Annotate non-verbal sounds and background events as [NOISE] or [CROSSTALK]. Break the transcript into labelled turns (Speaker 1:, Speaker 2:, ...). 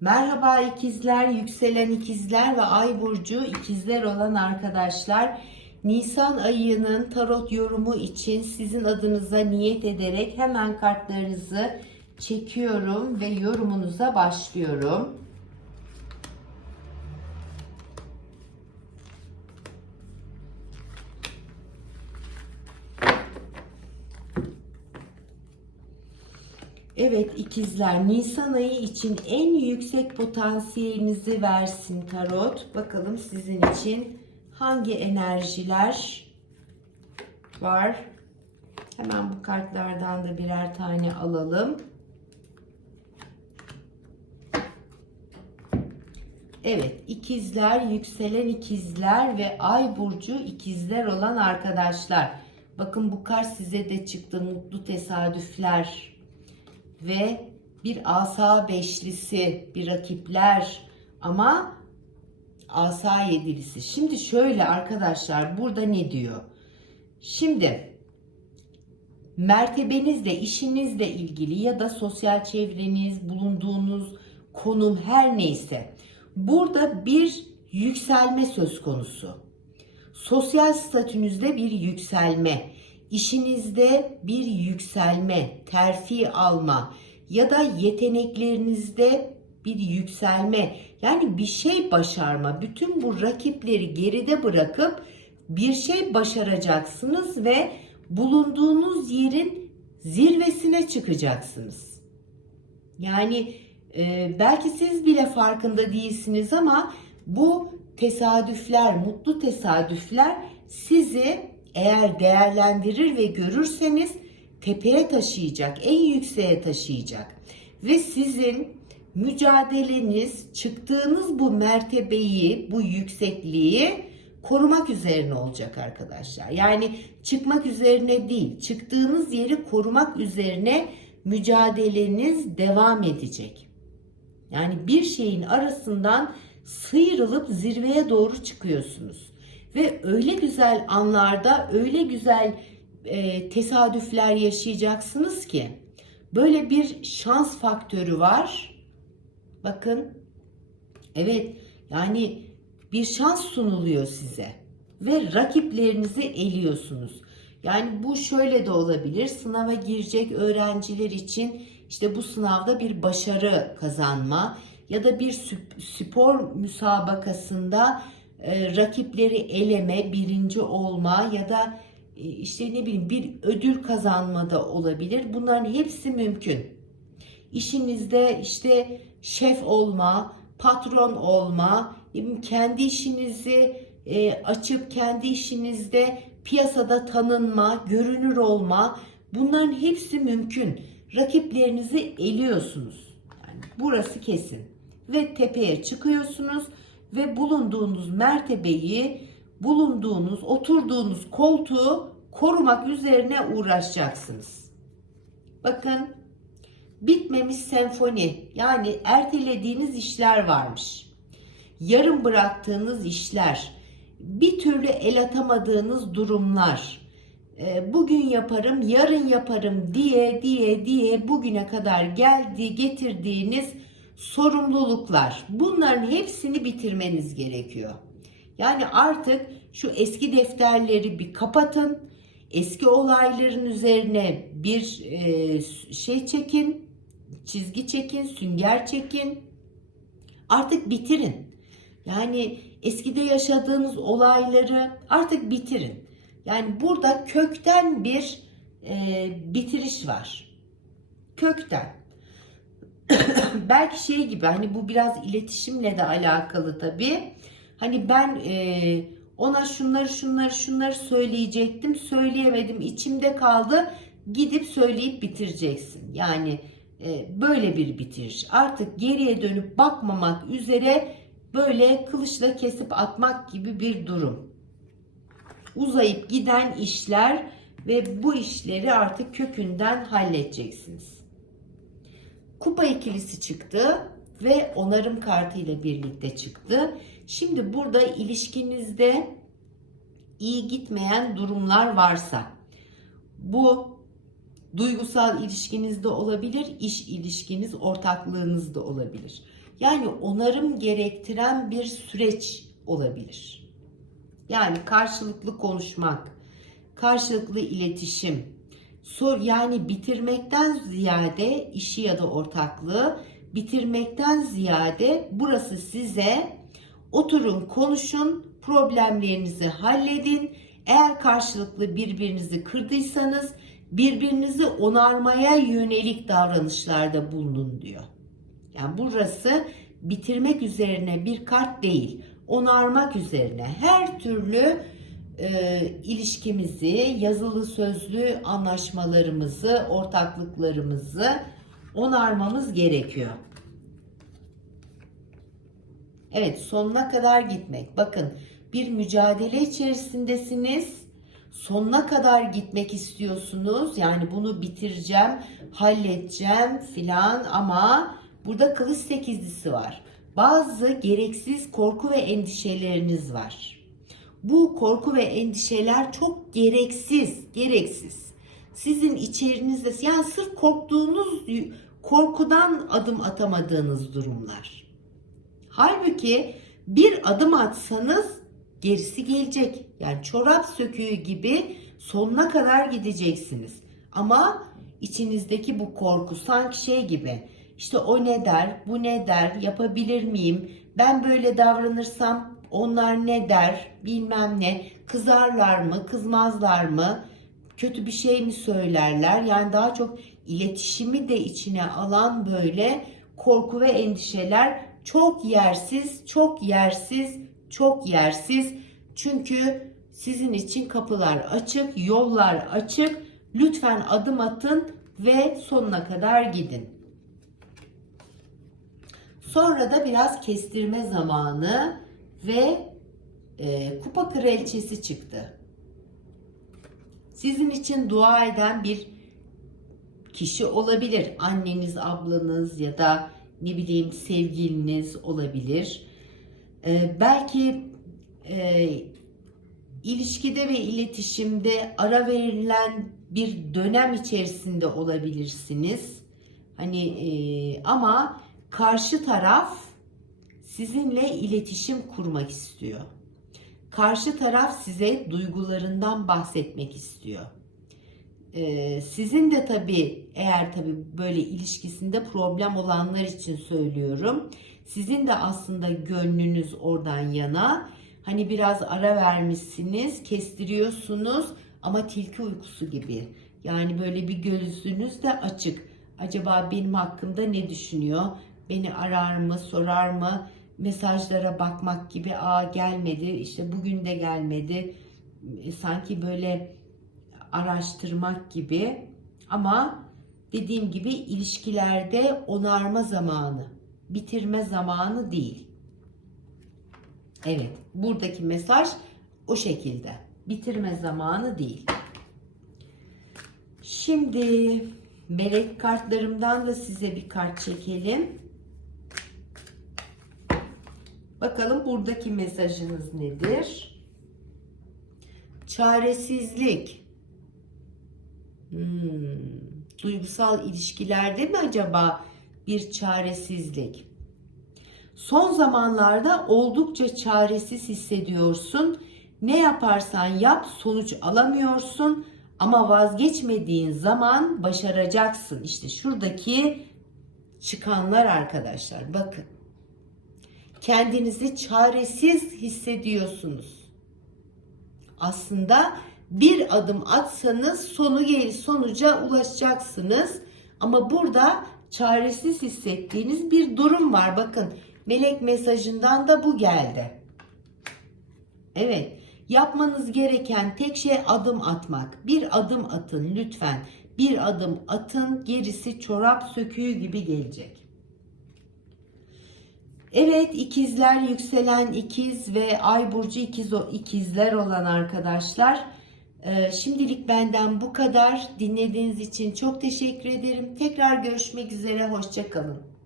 Speaker 1: Merhaba ikizler, yükselen ikizler ve ay burcu ikizler olan arkadaşlar. Nisan ayının tarot yorumu için sizin adınıza niyet ederek hemen kartlarınızı çekiyorum ve yorumunuza başlıyorum. Evet ikizler Nisan ayı için en yüksek potansiyelinizi versin tarot. Bakalım sizin için hangi enerjiler var. Hemen bu kartlardan da birer tane alalım. Evet ikizler, yükselen ikizler ve ay burcu ikizler olan arkadaşlar. Bakın bu kart size de çıktı mutlu tesadüfler ve bir asa beşlisi, bir rakipler ama asa yedilisi. Şimdi şöyle arkadaşlar burada ne diyor? Şimdi mertebenizle, işinizle ilgili ya da sosyal çevreniz, bulunduğunuz konum her neyse burada bir yükselme söz konusu. Sosyal statünüzde bir yükselme, işinizde bir yükselme, terfi alma ya da yeteneklerinizde bir yükselme yani bir şey başarma. Bütün bu rakipleri geride bırakıp bir şey başaracaksınız ve bulunduğunuz yerin zirvesine çıkacaksınız. Yani e, belki siz bile farkında değilsiniz ama bu tesadüfler, mutlu tesadüfler sizi eğer değerlendirir ve görürseniz tepeye taşıyacak, en yükseğe taşıyacak. Ve sizin mücadeleniz, çıktığınız bu mertebeyi, bu yüksekliği korumak üzerine olacak arkadaşlar. Yani çıkmak üzerine değil, çıktığınız yeri korumak üzerine mücadeleniz devam edecek. Yani bir şeyin arasından sıyrılıp zirveye doğru çıkıyorsunuz. Ve öyle güzel anlarda, öyle güzel e, tesadüfler yaşayacaksınız ki böyle bir şans faktörü var. Bakın. Evet, yani bir şans sunuluyor size ve rakiplerinizi eliyorsunuz. Yani bu şöyle de olabilir. Sınava girecek öğrenciler için işte bu sınavda bir başarı kazanma ya da bir spor müsabakasında e, rakipleri eleme, birinci olma ya da e, işte ne bileyim bir ödül kazanma da olabilir. Bunların hepsi mümkün. İşinizde işte şef olma, patron olma, kendi işinizi e, açıp kendi işinizde piyasada tanınma, görünür olma bunların hepsi mümkün. Rakiplerinizi eliyorsunuz. Yani burası kesin. Ve tepeye çıkıyorsunuz ve bulunduğunuz mertebeyi, bulunduğunuz, oturduğunuz koltuğu korumak üzerine uğraşacaksınız. Bakın bitmemiş senfoni yani ertelediğiniz işler varmış. Yarım bıraktığınız işler, bir türlü el atamadığınız durumlar, bugün yaparım, yarın yaparım diye diye diye bugüne kadar geldi getirdiğiniz sorumluluklar. Bunların hepsini bitirmeniz gerekiyor. Yani artık şu eski defterleri bir kapatın. Eski olayların üzerine bir e, şey çekin, çizgi çekin, sünger çekin. Artık bitirin. Yani eskide yaşadığınız olayları artık bitirin. Yani burada kökten bir e, bitiriş var. Kökten. [COUGHS] Belki şey gibi hani bu biraz iletişimle de alakalı tabii. Hani ben e, ona şunları şunları şunları söyleyecektim söyleyemedim içimde kaldı gidip söyleyip bitireceksin. Yani e, böyle bir bitiriş. Artık geriye dönüp bakmamak üzere böyle kılıçla kesip atmak gibi bir durum. Uzayıp giden işler ve bu işleri artık kökünden halledeceksiniz. Kupa ikilisi çıktı ve onarım kartı ile birlikte çıktı. Şimdi burada ilişkinizde iyi gitmeyen durumlar varsa bu duygusal ilişkinizde olabilir, iş ilişkiniz, ortaklığınızda olabilir. Yani onarım gerektiren bir süreç olabilir. Yani karşılıklı konuşmak, karşılıklı iletişim, sor yani bitirmekten ziyade işi ya da ortaklığı bitirmekten ziyade burası size oturun konuşun problemlerinizi halledin. Eğer karşılıklı birbirinizi kırdıysanız birbirinizi onarmaya yönelik davranışlarda bulunun diyor. Yani burası bitirmek üzerine bir kart değil, onarmak üzerine her türlü e, ilişkimizi, yazılı sözlü anlaşmalarımızı, ortaklıklarımızı onarmamız gerekiyor. Evet sonuna kadar gitmek. Bakın bir mücadele içerisindesiniz. Sonuna kadar gitmek istiyorsunuz. Yani bunu bitireceğim, halledeceğim filan ama burada kılıç sekizlisi var. Bazı gereksiz korku ve endişeleriniz var. Bu korku ve endişeler çok gereksiz, gereksiz. Sizin içerinizde yani sırf korktuğunuz korkudan adım atamadığınız durumlar. Halbuki bir adım atsanız gerisi gelecek. Yani çorap söküğü gibi sonuna kadar gideceksiniz. Ama içinizdeki bu korku sanki şey gibi işte o ne der, bu ne der, yapabilir miyim, ben böyle davranırsam onlar ne der, bilmem ne, kızarlar mı, kızmazlar mı, kötü bir şey mi söylerler? Yani daha çok iletişimi de içine alan böyle korku ve endişeler çok yersiz, çok yersiz, çok yersiz. Çünkü sizin için kapılar açık, yollar açık. Lütfen adım atın ve sonuna kadar gidin. Sonra da biraz kestirme zamanı ve e, kupa kraliçesi çıktı. Sizin için dua eden bir kişi olabilir. Anneniz, ablanız ya da ne bileyim sevgiliniz olabilir. Ee, belki e, ilişkide ve iletişimde ara verilen bir dönem içerisinde olabilirsiniz. Hani e, ama karşı taraf sizinle iletişim kurmak istiyor. Karşı taraf size duygularından bahsetmek istiyor. Ee, sizin de tabii eğer tabii böyle ilişkisinde problem olanlar için söylüyorum. Sizin de aslında gönlünüz oradan yana. Hani biraz ara vermişsiniz, kestiriyorsunuz ama tilki uykusu gibi. Yani böyle bir gözünüz de açık. Acaba benim hakkımda ne düşünüyor? Beni arar mı, sorar mı? Mesajlara bakmak gibi, aa gelmedi, işte bugün de gelmedi. E, sanki böyle araştırmak gibi ama dediğim gibi ilişkilerde onarma zamanı, bitirme zamanı değil. Evet, buradaki mesaj o şekilde. Bitirme zamanı değil. Şimdi melek kartlarımdan da size bir kart çekelim. Bakalım buradaki mesajınız nedir? Çaresizlik. Hmm. Duygusal ilişkilerde mi acaba bir çaresizlik? Son zamanlarda oldukça çaresiz hissediyorsun. Ne yaparsan yap sonuç alamıyorsun ama vazgeçmediğin zaman başaracaksın. İşte şuradaki çıkanlar arkadaşlar bakın. Kendinizi çaresiz hissediyorsunuz. Aslında bir adım atsanız sonu gelir sonuca ulaşacaksınız. Ama burada çaresiz hissettiğiniz bir durum var. Bakın melek mesajından da bu geldi. Evet yapmanız gereken tek şey adım atmak. Bir adım atın lütfen. Bir adım atın gerisi çorap söküğü gibi gelecek. Evet ikizler yükselen ikiz ve ay burcu ikiz o ikizler olan arkadaşlar ee, şimdilik benden bu kadar. Dinlediğiniz için çok teşekkür ederim. Tekrar görüşmek üzere. Hoşçakalın.